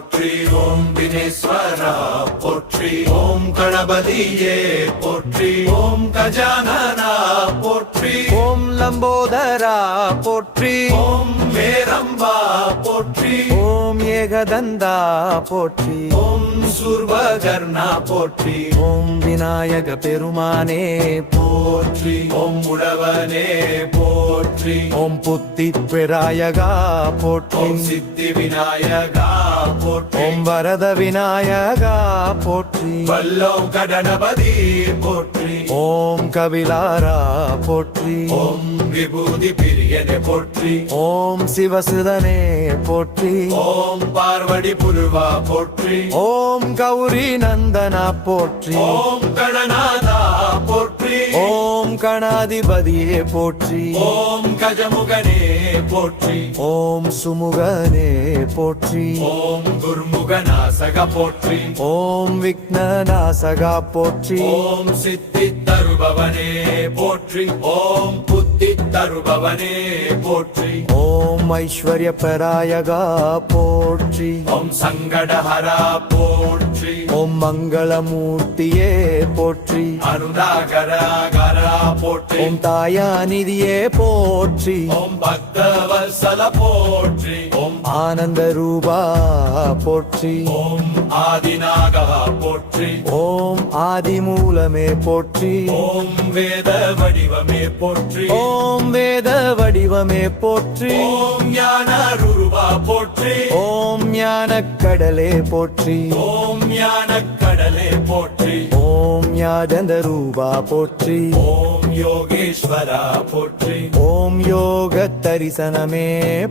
போற்றி ஓம் வினேஸ்வரா போற்றி ஓம் கணபதியே போற்றி ஓம் கஜானனா போற்றி ஓம் லம்போதரா போற்றி ஓம் வேரம்பா போற்றி ஓம் ஏகதந்தா போற்றி ஓம் சூர்பகர்ணா போற்றி ஓம் விநாயக பெருமானே போற்றி ஓம் உழவனே போற்றி ஓம் புத்தி பெராயகா போற்றி ஓம் சித்தி விநாயகா போற்றி ஓம் வரத விநாயகா போற்றி வல்லோம் கடனபதி போற்றி ஓம் கபிலாரா போற்றி ஓம் விபூதி பிரியனே போற்றி ஓம் சிவசுதனே போற்றி ஓம் பார்வடி புல்வா போற்றி ஓம் கௌரி நந்தனா போற்றி ஓம் கணநாதா போற்றி ஓம் கணாதிபதியே போற்றி ஓம் கஜமுகனே போற்றி ஓம் சுமுகனே போற்றி ஓம் துர்முகநாசக போற்றி ஓம் விக்னநாசகா போற்றி ஓம் சித்தி தருபவனே போற்றி ஓம் புத்தி தருபவனே போற்றி ஓம் ஐஸ்வர்ய பராயகா போற்றி ஓம் சங்கடஹரா போற்றி ஓம் மங்களமூர்த்தியே போற்றி அனுராகரா போற்றி ஓம் தாயாநிதியே போற்றி ஓம் பக்தவத்சல போற்றி ஓம் ஆனந்த ரூபா போற்றி ஓம் ஆதிநாகா போற்றி ஓம் ஆதிமூலமே போற்றி ஓம் வேத வடிவமே போற்றி ஓம் வேத வடிவமே போற்றி ஓம் ஞான ரூபா போற்றி ஓம் ஞானக்கடலே போற்றி ஓம் ஞான கடலே போற்றி ஓம் யாதந்த ரூபா போற்றி ஓம் யோகேஸ்வரா போற்றி ஓம் யோக தரிசனமே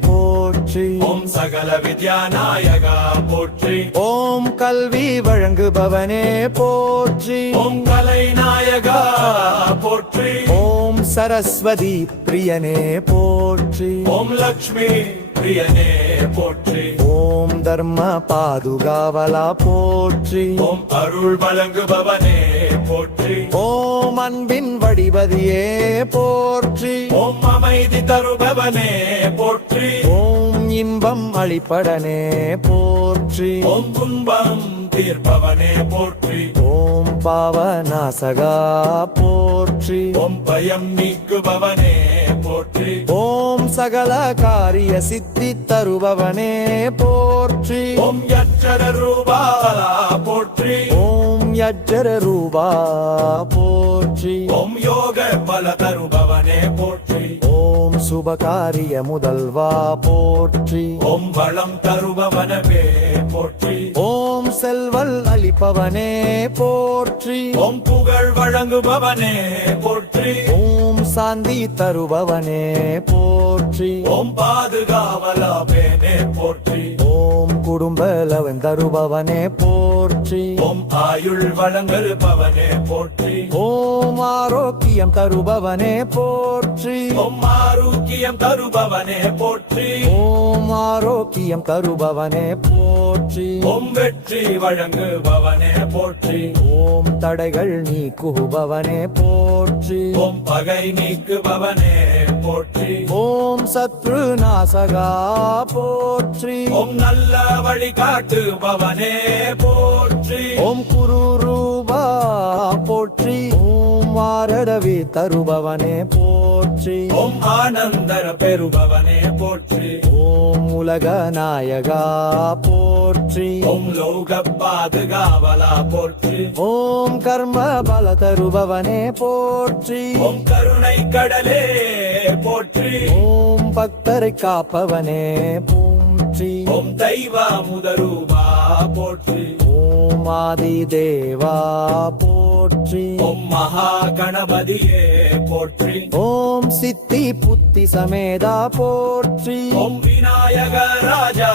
போற்றி ஓம் சகல வித்யாநாயகா போற்றி ஓம் கல்வி வழங்குபவனே போற்றி ஓம் கலைநாயகா போற்றி ஓம் சரஸ்வதி பிரியனே போற்றி ஓம் லக்ஷ்மி பிரியனே போற்றி ஓம் தர்ம பாதுகாவலா போற்றி ஓம் அருள் வழங்குபவனே போற்றி ஓம் அன்பின் வடிவதியே போற்றி ஓம் அமைதி தருபவனே போற்றி ஓம் இன்பம் அளிப்படனே போற்றி ஓம் துன்பம் தீர்ப்பவனே போற்றி ஓம் பாவநாசகா போற்றி ஓம் பயம் நீக்குபவனே போற்றி ஓம் சகல காரிய சித்தி தருபவனே போற்றி ஓம் யட்சர ரூபாலா போற்றி ஓம் யஜ்ஜர ரூபா போற்றி ஓம் யோக பல தருபவனே போற்றி ஓம் சுபகாரிய முதல்வா போற்றி ஓம் வளம் தருபவனவே போற்றி ஓம் செல்வல் அளிப்பவனே போற்றி ஓம் புகழ் வழங்குபவனே போற்றி ஓம் சாந்தி தருபவனே போற்றி ஓம் பாதுகாவலாவேனே போற்றி ஓம் குடும்ப லவன் தருபவனே போற்றி ஓம் ஆயுள் வழங்குபவனே போற்றி ஓம் ஆரோக்கியம் தருபவனே போற்றி ஓம் ஆரோக்கியம் தருபவனே போற்றி ஓம் ஆரோக்கியம் தருபவனே போற்றி ஓம் வெற்றி வழங்குபவனே போற்றி ஓம் தடைகள் நீக்குபவனே போற்றி ஓம் பகை நீக்குபவனே போற்றி ஓம் சத்ரு நாசகா போற்றி ஓம் நல்ல வழி காட்டுபவனே போற்றி ஓம் குரு ரூபா போற்றி ஓம் வாரடவி தருபவனே போற்றி ஓம் ஆனந்தர பெறுபவனே போற்றி ஓம் உலக நாயகா போற்றி ஓம் லோக பாதுகாவலா போற்றி ஓம் கர்ம பல தருபவனே போற்றி ஓம் கருணை கடலே போற்றி ஓம் பக்தரை காப்பவனே போற்றி ஓம் தெய்வ முதரூபா போற்றி ஓம் ஆதி தேவா போற்றி ஓம் மகா கணபதியே போற்றி ஓம் சித்தி புத்தி சமேதா போற்றி ஓம் விநாயக ராஜா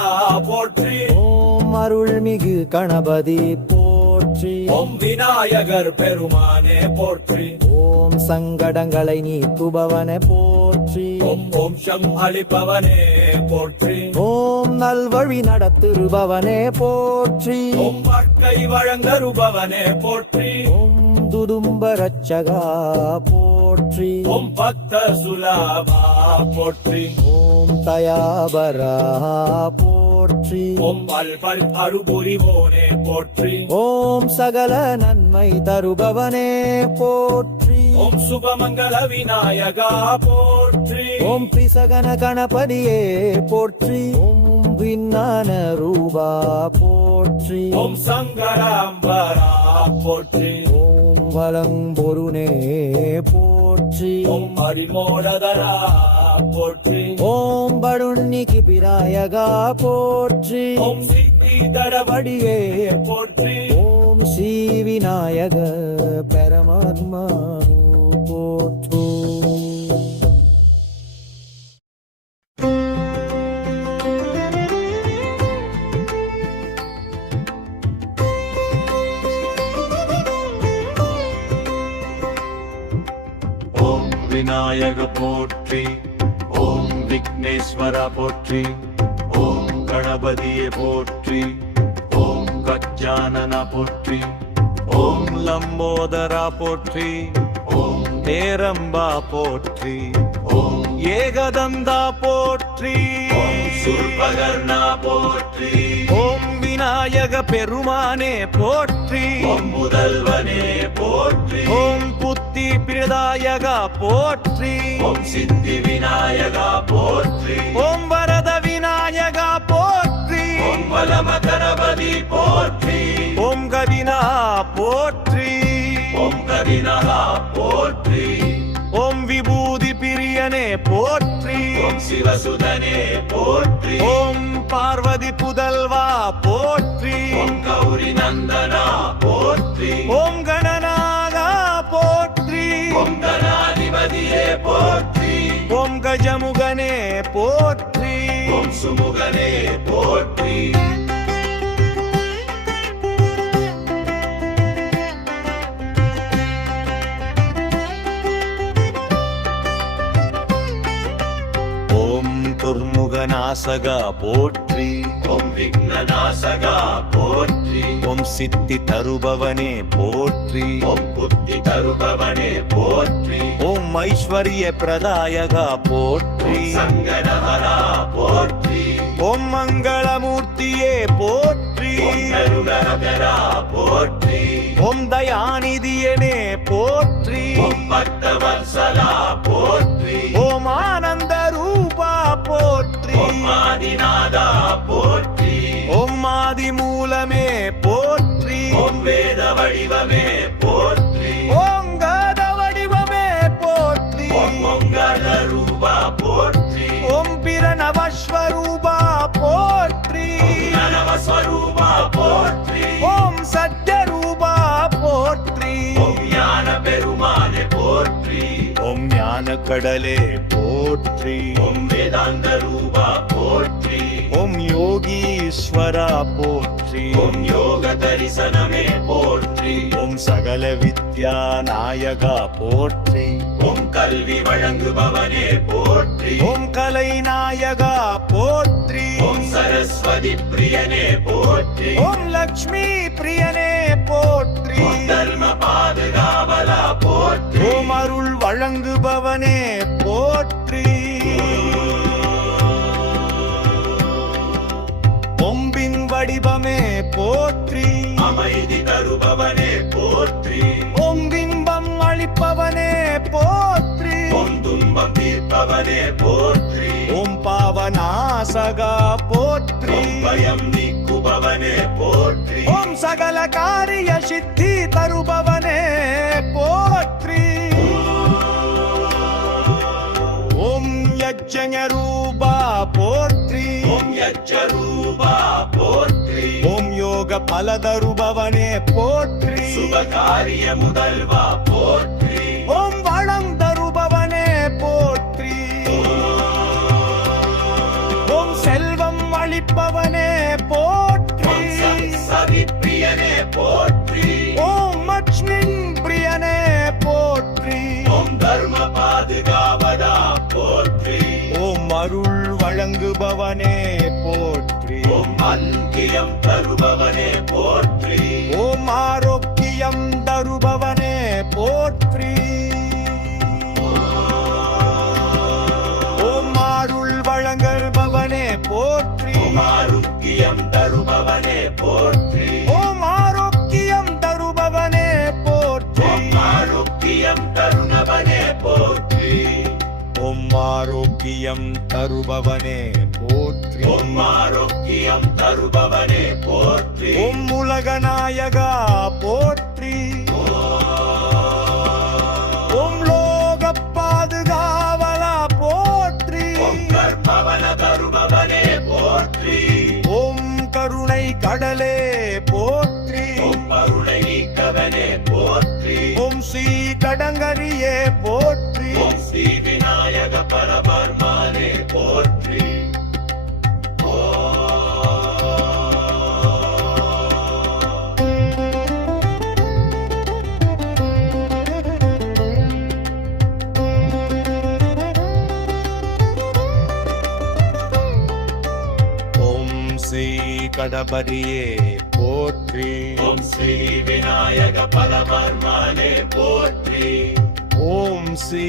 போற்றி ஓம் அருள்மிகு கணபதி போற்றி ஓம் விநாயகர் பெருமானே போற்றி ஓம் சங்கடங்களை நீக்குபவனே போற்றி ஓம் ஓம்சம் அளிப்பவனே போற்றி ஓம் நல்வழி நடத்துபவனே போற்றி ஓம் வாழ்க்கை வழங்கருபவனே போற்றி ஓம் துதும்ப ரட்சகா போற்றி ஓம் பக்த சுலாபா போற்றி ஓம் தயாபரா போற்றி போற்றி ஓம் பல்பல் அருபுரிவோனே போற்றி ஓம் சகல நன்மை தருபவனே போற்றி ஓம் சுபமங்கள விநாயகா போற்றி ஓம் பிசகன கணபதியே போற்றி ஓம் விண்ணான ரூபா போற்றி ஓம் சங்கராம்பரா போற்றி ஓம் வலம்பொருனே போற்றி ஓம் பரிமோடதரா போற்றி ஓம் படுன்னிக்கு பிராயகா போற்றி ஓம் சித்திதரவடியே போற்றி ஓம் ஸ்ரீ விநாயக பரமாத்மா போற்று ஓம் விநாயக போற்றி ஓம் விக்னேஸ்வர போற்றி ஓம் கணபதியே போற்றி ஓம் கஜானன போற்றி ஓம் லம்போதரா போற்றி ஓம் ஏரம்பா போற்றி ஓம் ஏகதந்தா போற்றி ஓம் சுர்பகர்ணா போற்றி ஓம் விநாயக பெருமானே போற்றி ஓம் முதல்வனே போற்றி ஓம் புத்தி பிரதாயகா போற்றி ஓம் சித்தி விநாயகா போற்றி ஓம் வரத விநாயகா போற்றி ஓம் வலம கணபதி போற்றி ஓம் கவினா போற்றி ஓம் கவினஹா போற்றி ஓம் விபூதி பிரியனே போற்றி ஓம் சிவசுதனே போற்றி ஓம் பார்வதி புதல்வா போற்றி ஓம் கௌரி நந்தனா போற்றி ஓம் கணநாகா போற்றி ஓம் கணாதிபதியே போற்றி ஓம் கஜமுகனே போற்றி ஓம் சுமுகனே போற்றி துர்முகநாசகா போற்றி ஓம் விக்னநாசகா போற்றி ஓம் சித்தி தருபவனே போற்றி ஓம் புத்தி தருபவனே போற்றி ஓம் ஐஸ்வர்ய பிரதாயகா போற்றி சங்கடஹரா போற்றி ஓம் மங்களமூர்த்தியே போற்றி ஓம் கருணாகரா போற்றி ஓம் தயாநிதியனே போற்றி ஓம் பக்தவத்சலா போற்றி ஓம் ஆனந்த ரூபா போற்றி ஓம் ஆதிநாதா போற்றி ஓம் ஆதி மூலமே போற்றி ஓம் வேத வடிவமே போற்றி ஓம் காத வடிவமே போற்றி ஓம் ஓங்கார ரூபா போற்றி ஓம் பிரணவஸ்வரூபா போற்றி நவஸ்வரூபா போற்றி ஓம் சத்ய ரூபா போற்றி ஓம் ஞான பெருமானே போற்றி ஓம் ஞான கடலே போற்றி ஓம் வேதாந்த ரூபா போற்றி ஓம் யோகீஸ்வரா போற்றி ஓம் யோக தரிசனமே போற்றி ஓம் சகல வித்யா நாயகா போற்றி ஓம் கல்வி வழங்குபவனே போற்றி ஓம் கலை நாயகா போற்றி ஓம் சரஸ்வதி பிரியனே போற்றி ஓம் லக்ஷ்மி பிரியனே போற்றி ஓம் தர்ம பாதுகாவலா போற்றி ஓம் அருள் வழங்குபவனே போற்றி ஒம்பின் வடிவமே போற்றி அமைதி தருபவனே போற்றி ஓம் பிம்பம் அளிப்பவனே போற்றி ஓம் துன்பம் தீர்ப்பவனே போற்றி ஓம் பாவநாசகா போற்றி பயம் நீக்குபவனே போற்றி ஓம் சகல காரிய சித்தி தருபவனே போற்றி ஓம் யஜ்ஞ ரூபா போற்றி ஓம் யஜ்ஞ ரூபா போற்றி ஓம் யோக பலதருபவனே போற்றி சுபகாரிய முதல்வா போற்றி ஓம் வளம் தருபவனே போற்றி ஓம் செல்வம் அளிப்பவனே போற்றி சதிப்பிரியனே போற்றி ஓம் லட்சுமின் பிரியனே போற்றி ஓம் தர்ம பாதுகாவதா போற்றி ஓம் அருள் வழங்குபவனே போற்றி ஓம் அன்கியம் தருபவனே போற்றி ஓம் ஆரோக்கியம் தருபவனே போற்றி ஓம் அருள் வழங்குபவனே போற்றி ஓம் ஆரோக்கியம் போற்றி ஓம் ஆரோக்கியம் தருபவனே போற்றி ஆரோக்கியம் தருணவனே போற்றி ஓம் ஆரோக்கியம் தருபவனே போற்றி ஓம் ஆரோக்கியம் தருபவனே போற்றி ஓம் உலகநாயகா போற்றி ஓம் லோக பாதுகாவலா போற்றி ஓம் கர்ப்பவன தருபவனே போற்றி ஓம் கருணை கடலே போற்றி ஓம் கருணை நீக்கவனே போற்றி ஓம் ஸ்ரீ கடங்கரியே போற்றி ஓம் ஸ்ரீ விநாயக பரபர்மானே போற்றி ஓம் ஸ்ரீ கடபரியே போற்றி ஓம் ஸ்ரீ விநாயக பரபர்மானே போற்றி ஓம் ஸ்ரீ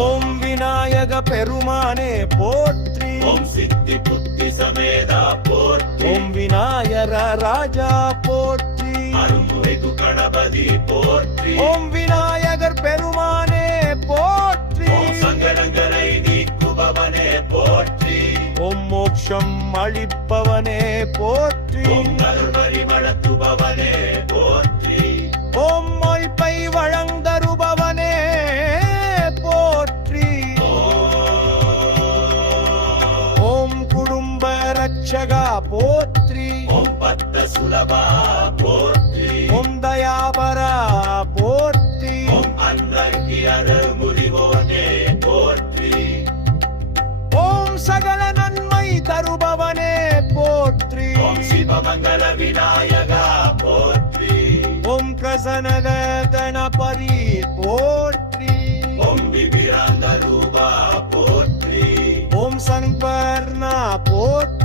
ஓம் விநாயக பெருமானே போற்றி ஓம் சித்தி புத்தி சமேதா போற்றி ஓம் விநாயகர ராஜா போற்றி அருள்மிகு கணபதி போற்றி ஓம் விநாயகர் பெருமானே போற்றி ஓம் சங்கடங்களை நீக்குபவனே போற்றி ஓம் மோக்ஷம் அளிப்பவனே போற்றி ஓம் அருள்மறி வளர்த்துபவனே போற்றி ஓம் மொய்ப்பை வழங்கருபவனே போற்றி ஓம் குடும்ப ரட்சகா போற்றி ஓம் பத்த சுலபா போற்றி ஓம் தயாபரா போற்றி ஓம் அன்னைக்கு அருள் முறிவோனே போற்றி ஓம் சகல நன்மை தருபவனே போற்றி ஓம் சிவமங்கல விநாயகா போற்றி ஓம் பிரசனக கணபதி போற்றி ஓம் விபிராந்த ரூபா போற்றி ஓம் சங்கர்ணா போற்றி